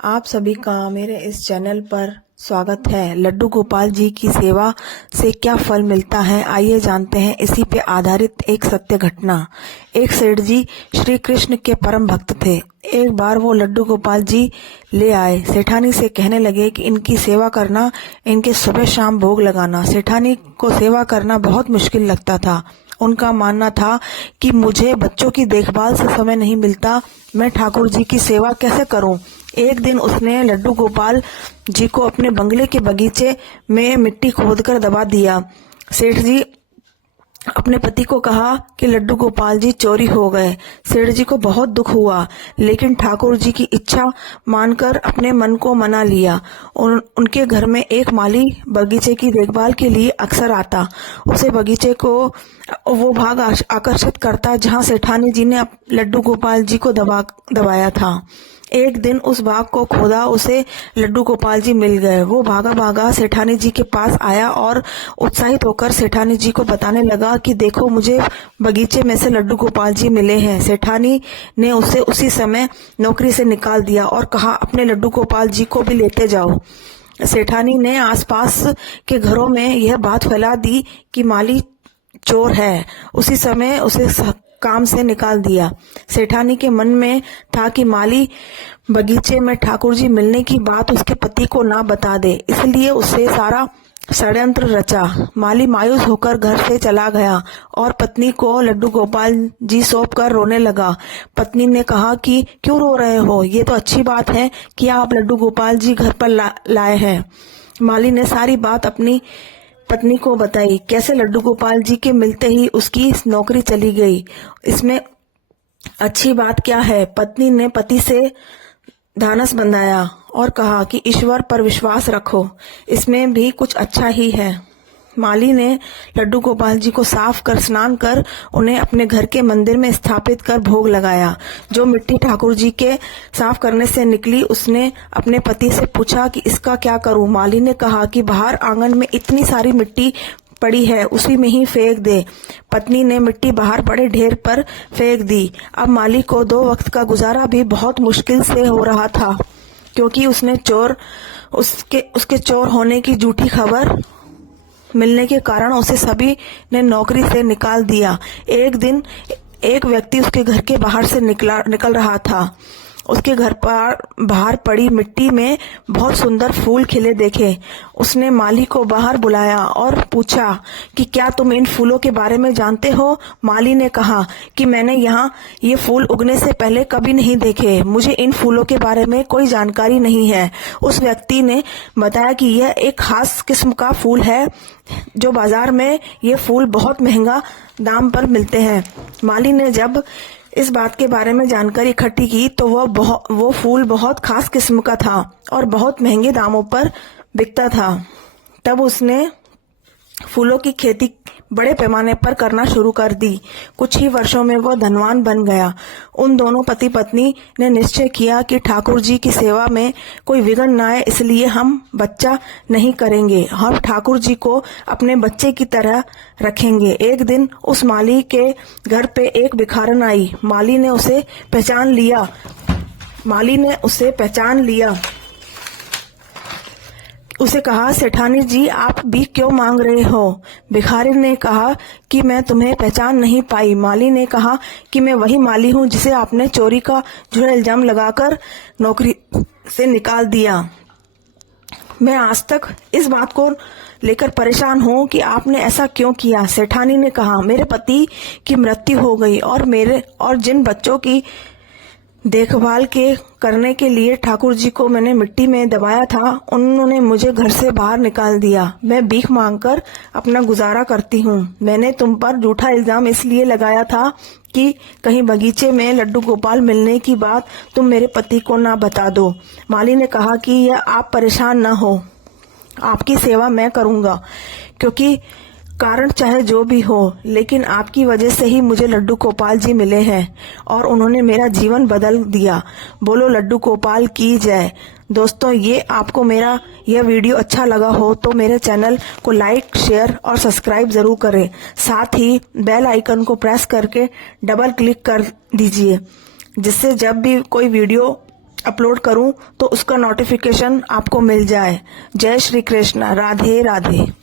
आप सभी का मेरे इस चैनल पर स्वागत है। लड्डू गोपाल जी की सेवा से क्या फल मिलता है, आइए जानते हैं इसी पे आधारित एक सत्य घटना। एक सेठ जी श्री कृष्ण के परम भक्त थे। एक बार वो लड्डू गोपाल जी ले आए। सेठानी से कहने लगे कि इनकी सेवा करना, इनके सुबह शाम भोग लगाना। सेठानी को सेवा करना बहुत मुश्किल लगता था। उनका मानना था कि मुझे बच्चों की देखभाल से समय नहीं मिलता, मैं ठाकुर जी की सेवा कैसे करूं। एक दिन उसने लड्डू गोपाल जी को अपने बंगले के बगीचे में मिट्टी खोदकर दबा दिया। सेठ जी अपने पति को कहा कि लड्डू गोपाल जी चोरी हो गए। सेठ जी को बहुत दुख हुआ, लेकिन ठाकुर जी की इच्छा मानकर अपने मन को मना लिया। उनके घर में एक माली बगीचे की देखभाल के लिए अक्सर आता। उसे बगीचे को वो भाग आकर्षित करता जहां सेठानी जी ने लड्डू गोपाल जी को दबाया था। एक दिन उस भाग को खोदा, उसे लड्डू गोपाल जी मिल गए। वो भागा भागा सेठानी जी के पास आया और उत्साहित होकर सेठानी जी को बताने लगा कि देखो, मुझे बगीचे में से लड्डू गोपाल जी मिले हैं। सेठानी ने उसे उसी समय नौकरी से निकाल दिया और कहा, अपने लड्डू गोपाल जी को भी लेते जाओ। सेठानी ने आसपास के घरों में यह बात फैला दी कि माली चोर है। उसी समय उसे काम से निकाल दिया। सेठानी के मन में था कि माली बगीचे में ठाकुर जी मिलने की बात उसके पति को ना बता दे, इसलिए उसे सारा षड्यंत्र रचा। माली मायूस होकर घर से चला गया और पत्नी को लड्डू गोपाल जी सौंप कर रोने लगा। पत्नी ने कहा कि क्यों रो रहे हो, ये तो अच्छी बात है कि आप लड्डू गोपाल जी घर पर लाए हैं। माली ने सारी बात अपनी पत्नी को बताई, कैसे लड्डू गोपाल जी के मिलते ही उसकी नौकरी चली गई। इसमें अच्छी बात क्या है। पत्नी ने पति से धानस बंधाया और कहा कि ईश्वर पर विश्वास रखो, इसमें भी कुछ अच्छा ही है। माली ने लड्डू गोपाल जी को साफ कर स्नान कर उन्हें अपने घर के मंदिर में स्थापित कर भोग लगाया। जो मिट्टी ठाकुर जी के साफ करने से निकली, उसने अपने पति से पूछा कि इसका क्या करूं। माली ने कहा कि बाहर आंगन में इतनी सारी मिट्टी पड़ी है, उसी में ही फेंक दे। पत्नी ने मिट्टी बाहर पड़े ढेर पर फेंक दी। अब माली को 2 वक्त का गुजारा भी बहुत मुश्किल से हो रहा था, क्योंकि उसके चोर होने की झूठी खबर मिलने के कारण उसे सभी ने नौकरी से निकाल दिया। एक दिन एक व्यक्ति उसके घर के बाहर से निकल रहा था। उसके घर पर बाहर पड़ी मिट्टी में बहुत सुंदर फूल खिले देखे। उसने माली को बाहर बुलाया और पूछा कि क्या तुम इन फूलों के बारे में जानते हो। माली ने कहा कि मैंने यहाँ ये फूल उगने से पहले कभी नहीं देखे, मुझे इन फूलों के बारे में कोई जानकारी नहीं है। उस व्यक्ति ने बताया कि यह एक खास किस्म का फूल है, जो बाजार में ये फूल बहुत महंगा दाम पर मिलते हैं। माली ने जब इस बात के बारे में जानकारी इकट्ठी की तो वो फूल बहुत खास किस्म का था और बहुत महंगे दामों पर बिकता था। तब उसने फूलों की खेती बड़े पैमाने पर करना शुरू कर दी। कुछ ही वर्षों में वो धनवान बन गया। उन दोनों पति पत्नी ने निश्चय किया कि ठाकुर जी की सेवा में कोई विघ्न न आए, इसलिए हम बच्चा नहीं करेंगे, हम ठाकुर जी को अपने बच्चे की तरह रखेंगे। एक दिन उस माली के घर पे एक भिखारन आई। माली ने उसे पहचान लिया। उसे कहा, सेठानी जी आप भी क्यों मांग रहे हो। भिखारी ने कहा कि मैं तुम्हें पहचान नहीं पाई। माली ने कहा कि मैं वही माली हूँ जिसे आपने चोरी का झूठा इल्जाम लगाकर नौकरी से निकाल दिया। मैं आज तक इस बात को लेकर परेशान हूँ कि आपने ऐसा क्यों किया। सेठानी ने कहा, मेरे पति की मृत्यु हो गई और जिन बच्चों की देखभाल करने के लिए ठाकुर जी को मैंने मिट्टी में दबाया था, उन्होंने मुझे घर से बाहर निकाल दिया। मैं भीख मांगकर अपना गुजारा करती हूँ। मैंने तुम पर झूठा इल्जाम इसलिए लगाया था कि कहीं बगीचे में लड्डू गोपाल मिलने की बात तुम मेरे पति को ना बता दो। माली ने कहा कि यह आप परेशान ना हो, आपकी सेवा मैं करूंगा, क्योंकि कारण चाहे जो भी हो, लेकिन आपकी वजह से ही मुझे लड्डू गोपाल जी मिले हैं और उन्होंने मेरा जीवन बदल दिया। बोलो लड्डू गोपाल की जय। दोस्तों, ये आपको मेरा यह वीडियो अच्छा लगा हो तो मेरे चैनल को लाइक, शेयर और सब्सक्राइब जरूर करें। साथ ही बेल आइकन को प्रेस करके डबल क्लिक कर दीजिए, जिससे जब भी कोई वीडियो अपलोड करूं तो उसका नोटिफिकेशन आपको मिल जाए। जय श्री कृष्ण। राधे राधे।